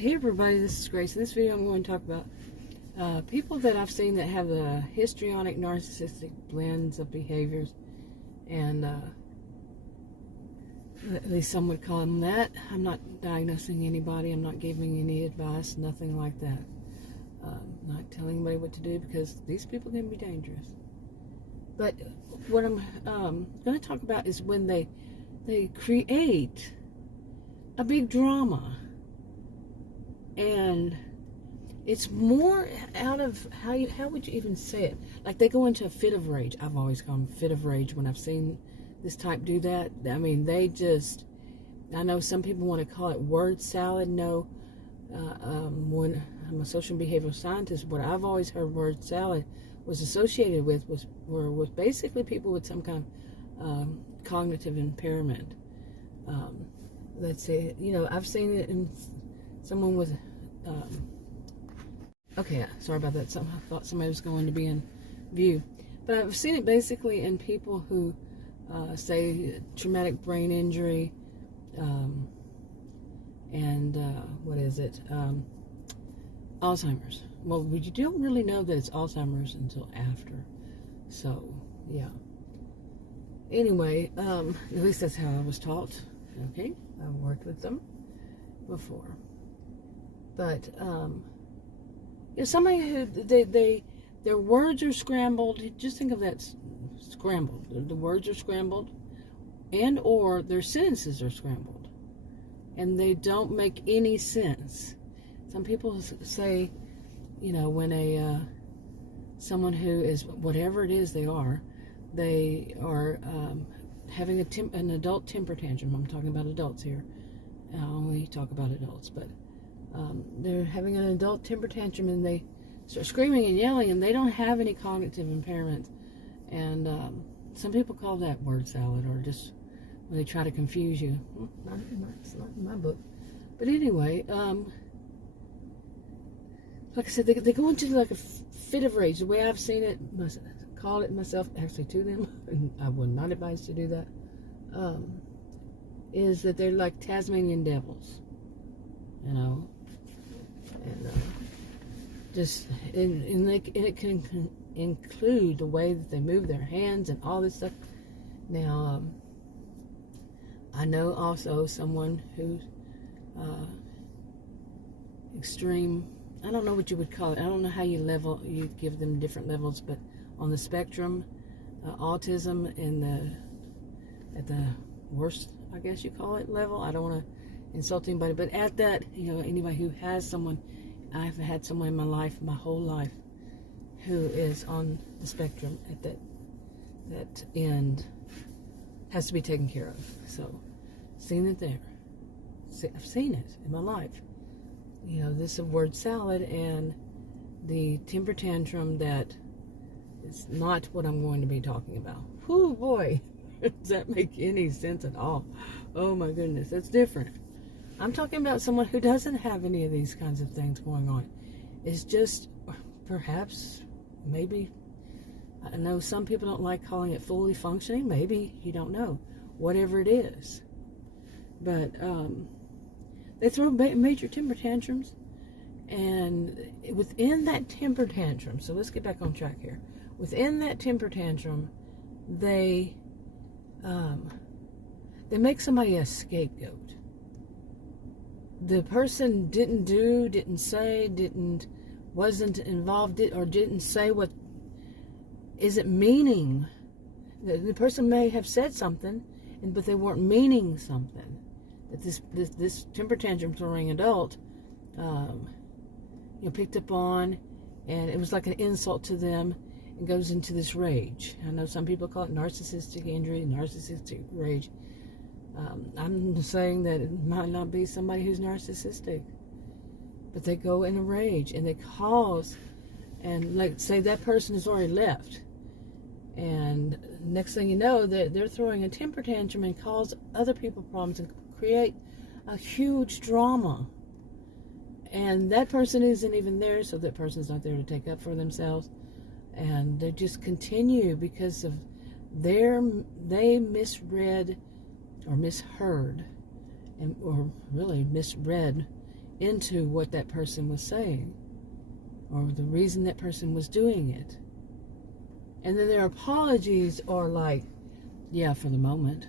Hey everybody, this is Grace. In this video I'm going to talk about people that I've seen that have the histrionic narcissistic blends of behaviors, and at least some would call them that. I'm not diagnosing anybody, I'm not giving any advice, nothing like that. Not telling anybody what to do, because these people can be dangerous. But what I'm going to talk about is when they create a big drama. And it's more out of, how would you even say it? Like they go into a fit of rage. I've always called them fit of rage when I've seen this type do that. I mean, they just, I know some people want to call it word salad. No, when I'm a social and behavioral scientist, what I've always heard word salad was associated with was basically people with some kind of cognitive impairment. Let's say, I've seen it in someone with, okay, sorry about that. I thought somebody was going to be in view. But I've seen it basically in people who say traumatic brain injury, and Alzheimer's. Well, you don't really know that it's Alzheimer's until after. So, yeah. Anyway, at least that's how I was taught. Okay, I've worked with them before. But somebody who their words are scrambled. Just think of that, scrambled. The words are scrambled, and or their sentences are scrambled, and they don't make any sense. Some people say, when someone who is whatever it is they are having an adult temper tantrum. I'm talking about adults here. I only talk about adults, but they're having an adult temper tantrum and they start screaming and yelling, and they don't have any cognitive impairment. And some people call that word salad, or just when they try to confuse you. It's not in my book. But anyway, like I said, they go into like a fit of rage. The way I've seen it, call it myself, actually to them, and I would not advise to do that, is that they're like Tasmanian devils, and it can include the way that they move their hands and all this stuff. Now, I know also someone who's extreme. I don't know what you would call it. I don't know how you give them different levels, but on the spectrum, autism at the worst, I guess you call it, level. I don't want to insult anybody, but at that, anybody who has someone, I've had someone in my life, my whole life, who is on the spectrum at that end, has to be taken care of. So, seen it there. I've seen it in my life. This is word salad and the temper tantrum that is not what I'm going to be talking about. Whoo, boy, does that make any sense at all? Oh my goodness, that's different. I'm talking about someone who doesn't have any of these kinds of things going on. It's just, perhaps, maybe, I know some people don't like calling it fully functioning. Maybe, you don't know. Whatever it is. But, they throw major temper tantrums, and within that temper tantrum, so let's get back on track here. Within that temper tantrum, they make somebody a scapegoat. The person didn't do, didn't say, wasn't involved, or didn't say what isn't meaning. The person may have said something, but they weren't meaning something. That this temper tantrum throwing adult, picked up on, and it was like an insult to them, and goes into this rage. I know some people call it narcissistic injury, narcissistic rage. I'm saying that it might not be somebody who's narcissistic, but they go in a rage and they cause, and like say that person has already left, and next thing you know, they're throwing a temper tantrum and cause other people problems and create a huge drama. And that person isn't even there, so that person's not there to take up for themselves. And they just continue because of they misread or misheard, or really misread into what that person was saying or the reason that person was doing it. And then their apologies are like, yeah, for the moment.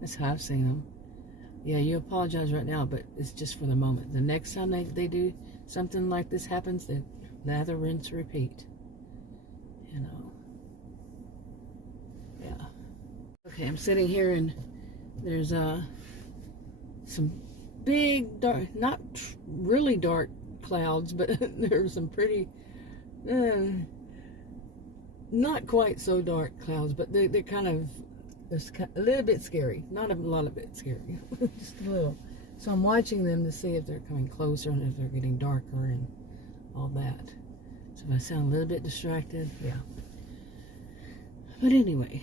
That's how I've seen them. Yeah, you apologize right now, but it's just for the moment. The next time they do something like this happens, they lather, rinse, repeat. You know. Yeah. Okay, I'm sitting here and there's some big, dark, not really dark clouds, but there's some pretty, not quite so dark clouds, but they're kind of, it's a little bit scary. Not a lot of bit scary, just a little. So I'm watching them to see if they're coming closer and if they're getting darker and all that. So if I sound a little bit distracted, yeah. But anyway,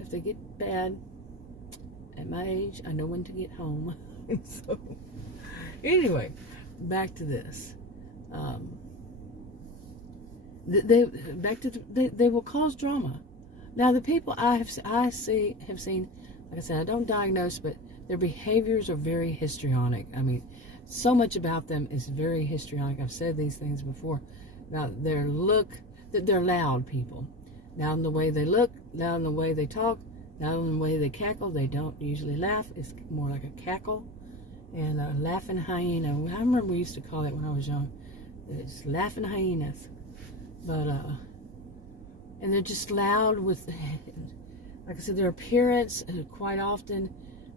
if they get bad, at my age, I know when to get home. So, anyway, back to this. They will cause drama. Now, the people have seen, like I said, I don't diagnose, but their behaviors are very histrionic. I mean, so much about them is very histrionic. I've said these things before about their look, that they're loud people. Loud in the way they look, loud in the way they talk, loud in the way they cackle. They don't usually laugh. It's more like a cackle. And a laughing hyena. I remember we used to call it when I was young. It's laughing hyenas. But, and they're just loud with, like I said, their appearance, quite often,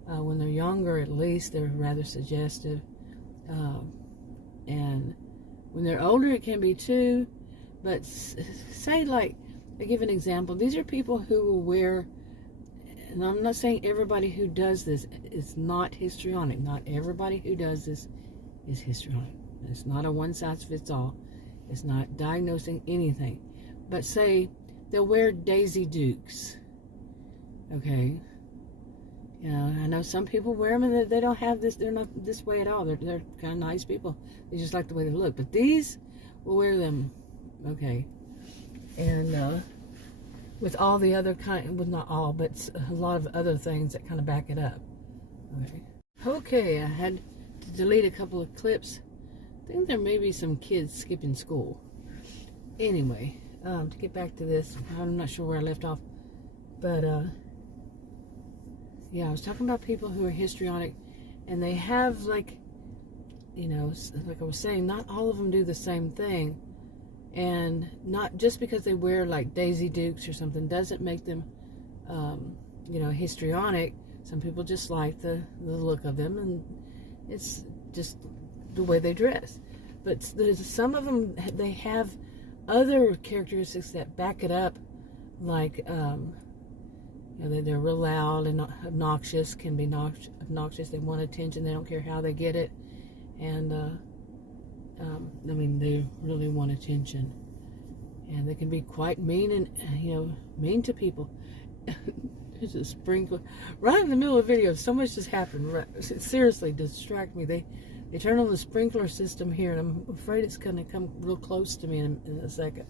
when they're younger at least, they're rather suggestive. And when they're older, it can be too. But say, like, I give an example. These are people who will wear, and I'm not saying everybody who does this is not histrionic. Not everybody who does this is histrionic. It's not a one-size-fits-all. It's not diagnosing anything. But say they'll wear Daisy Dukes. Okay? You know, I know some people wear them and they don't have this. They're not this way at all. They're kind of nice people. They just like the way they look. But these will wear them. Okay? And with all the other kind, well, not all, but a lot of other things that kind of back it up. Okay. Okay, I had to delete a couple of clips. I think there may be some kids skipping school. Anyway, to get back to this, I'm not sure where I left off, but yeah, I was talking about people who are histrionic, and they have, like, you know, like I was saying, not all of them do the same thing. And not just because they wear like Daisy Dukes or something doesn't make them, you know, histrionic. Some people just like the look of them, and it's just the way they dress. But there's some of them, they have other characteristics that back it up, like, you know, they're real loud and obnoxious, can be obnoxious. They want attention. They don't care how they get it. And, I mean, they really want attention, and they can be quite mean and, you know, mean to people. There's a sprinkler right in the middle of the video. So much just happened. Right, seriously, distract me. They turn on the sprinkler system here, and I'm afraid it's going to come real close to me in a second.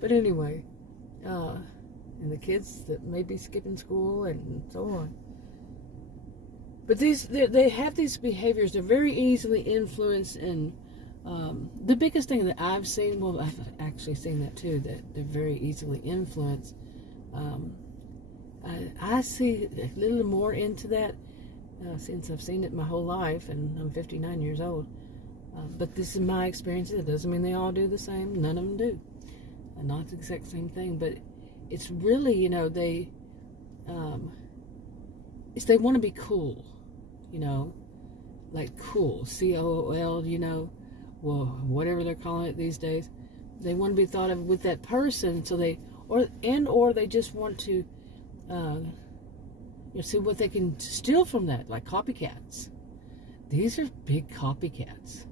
But anyway, and the kids that may be skipping school and so on. But they have these behaviors. They're very easily influenced, and the biggest thing that I've seen, well, I've actually seen that too, that they're very easily influenced. I see a little more into that since I've seen it my whole life, and I'm 59 years old. But this is my experience. It doesn't mean they all do the same. None of them do. Not the exact same thing, but it's really, you know, they want to be cool, you know, like cool, C-O-O-L, you know, well, whatever they're calling it these days. They want to be thought of with that person, so they, or they just want to, you know, see what they can steal from that, like copycats. These are big copycats.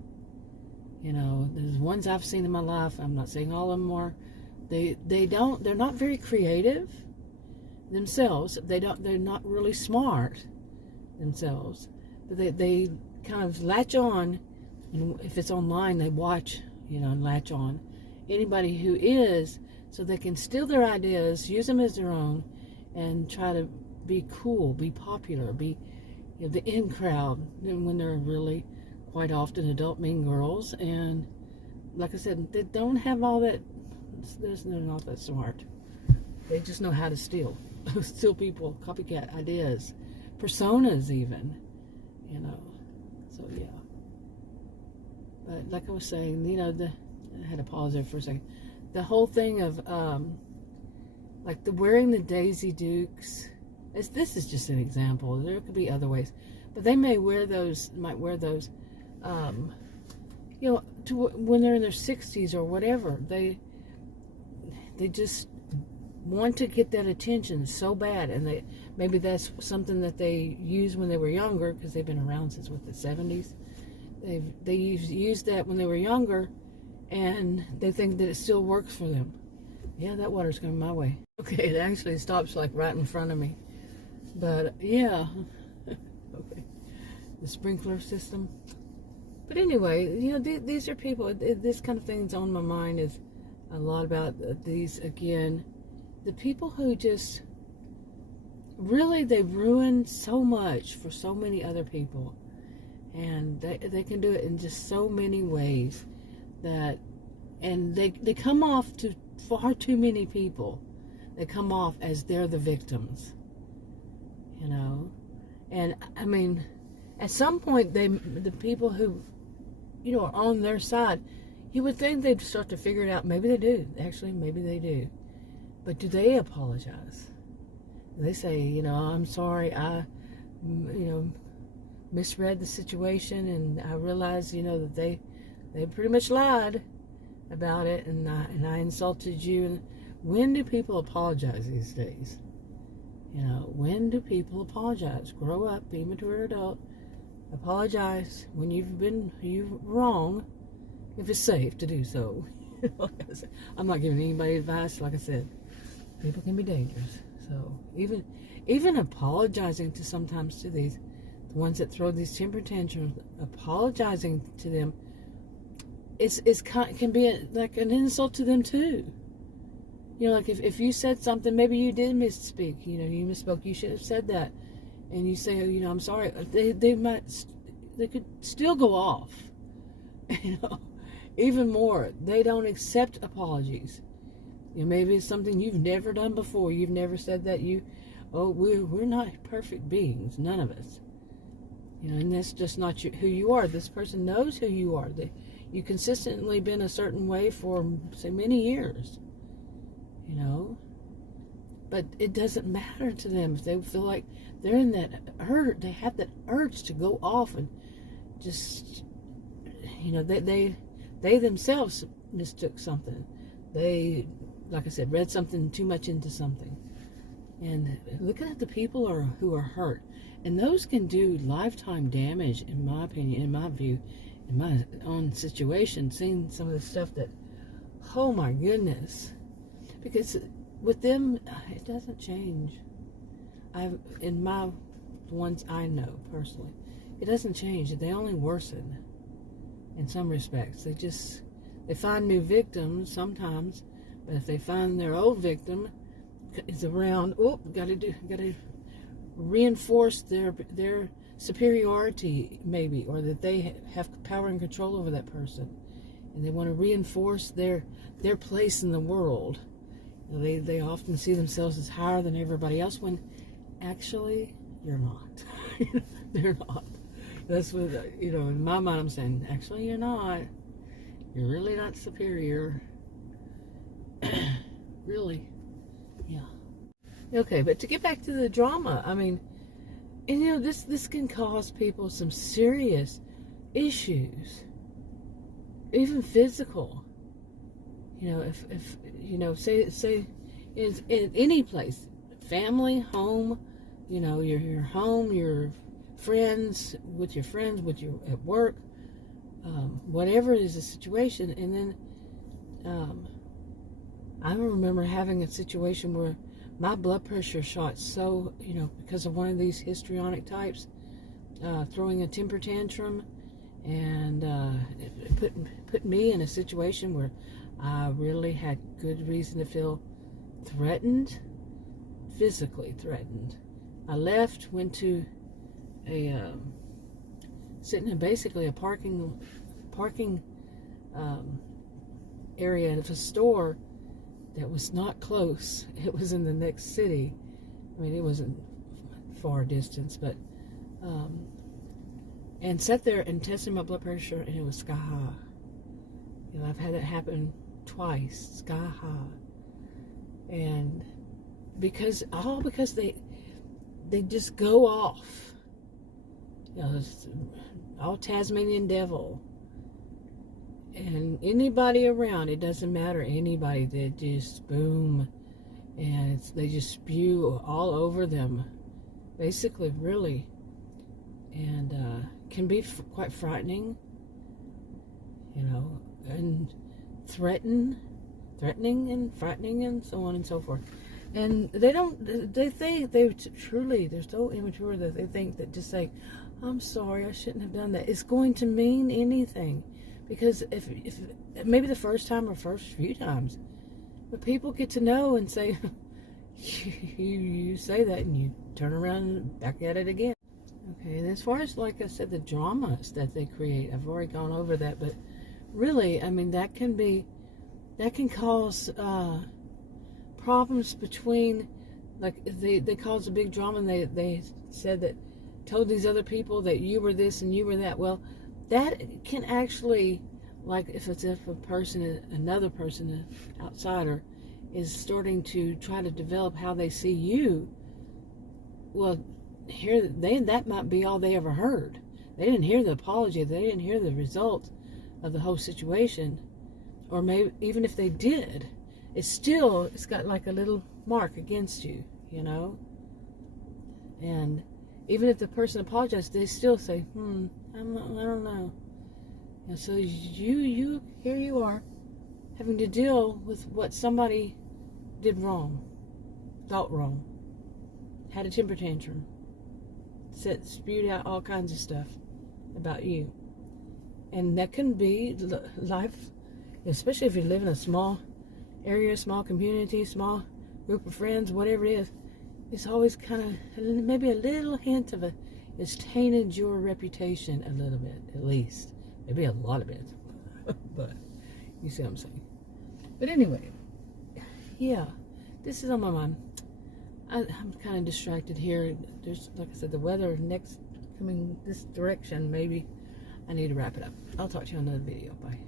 You know, there's ones I've seen in my life. I'm not saying all of them are. They're not very creative themselves. They're not really smart themselves. But they kind of latch on, and if it's online, they watch, you know, and latch on anybody who is, so they can steal their ideas, use them as their own, and try to be cool, be popular, be, you know, the in crowd, when they're really quite often adult mean girls, and like I said, they don't have all that. They're not that smart. They just know how to steal people, copycat ideas, personas even, so yeah. But like I was saying, I had to pause there for a second. The whole thing of like the wearing the Daisy Dukes, this is just an example. There could be other ways, but they might wear those, to when they're in their 60s or whatever. They just want to get that attention so bad, and maybe that's something that they used when they were younger, because they've been around since the 70s. They used that when they were younger, and they think that it still works for them. Yeah, that water's coming my way. Okay, it actually stops like right in front of me. But yeah, okay, the sprinkler system. But anyway, these are people. This kind of thing's on my mind, is a lot about these, again, the people who just really, they ruin so much for so many other people, and they can do it in just so many ways and they come off to far too many people. They come off as they're the victims, and I mean, at some point, the people who are on their side, you would think they'd start to figure it out. Maybe they do. Actually, maybe they do. But do they apologize? They say, I'm sorry, I, misread the situation, and I realized, that they pretty much lied about it, and I insulted you. And when do people apologize these days? When do people apologize? Grow up, be a mature adult. Apologize when you're wrong, if it's safe to do so. I'm not giving anybody advice. Like I said, people can be dangerous. So even apologizing to the ones that throw these temper tantrums, apologizing to them, can be like an insult to them too. Like if you said something, maybe you did misspeak. You misspoke. You should have said that, and you say, I'm sorry. They could still go off. Even more, they don't accept apologies. Maybe it's something you've never done before. You've never said that we're not perfect beings, none of us. And that's just not who you are. This person knows who you are. You consistently been a certain way for, say, many years. But it doesn't matter to them if they feel like they're in that urge. They have that urge to go off and just, they themselves mistook something. They, like I said, read something too much into something. And looking at the people who are hurt, and those can do lifetime damage, in my opinion, in my view, in my own situation, seeing some of the stuff that, oh my goodness. Because with them, it doesn't change. In my ones I know personally, it doesn't change. They only worsen in some respects. They find new victims sometimes, but if they find their old victim is around, gotta reinforce their superiority, maybe, or that they have power and control over that person, and they want to reinforce their place in the world. They often see themselves as higher than everybody else, when actually you're not. They're not. That's what, in my mind, I'm saying, actually you're not. You're really not superior. Really. Yeah. Okay, but to get back to the drama, I mean, and this can cause people some serious issues, even physical. If say in any place, family, home, your home, your friends, with your at work, whatever is the situation. And then I remember having a situation where my blood pressure shot so, because of one of these histrionic types, throwing a temper tantrum, and it put me in a situation where I really had good reason to feel threatened, physically threatened. I left, went to sitting in basically a parking area of a store that was not close. It was in the next city. I mean, it wasn't far distance, but and sat there and tested my blood pressure, and it was sky high. You know, I've had that happen twice, sky high, and because they just go off. You know, it's all Tasmanian devil. And anybody around, it doesn't matter, anybody, they just boom, and they just spew all over them, basically, really, and can be quite frightening, you know, and threatening and frightening and so on and so forth. And they think, truly, they're so immature that they think that just saying, I'm sorry, I shouldn't have done that, is going to mean anything. Because if maybe the first time or first few times, but people get to know and say, you say that and you turn around and back at it again. Okay, and as far as, like I said, the dramas that they create, I've already gone over that, but really, I mean, that can cause problems between, like, they caused a big drama, and they said that, told these other people that you were this and you were that. Well, that can actually, like, if a person, another person, an outsider, is starting to try to develop how they see you, well, that might be all they ever heard. They didn't hear the apology. They didn't hear the result of the whole situation. Or maybe even if they did, it's got like a little mark against you, you know? And even if the person apologized, they still say, I don't know. And so here you are, having to deal with what somebody did wrong, thought wrong, had a temper tantrum, spewed out all kinds of stuff about you. And that can be life, especially if you live in a small area, small community, small group of friends, whatever it is. It's always kind of, maybe a little hint of it's tainted your reputation a little bit, at least. Maybe a lot of it. But you see what I'm saying. But anyway, yeah, this is on my mind. I'm kind of distracted here. There's, like I said, the weather next coming this direction. Maybe I need to wrap it up. I'll talk to you on another video. Bye.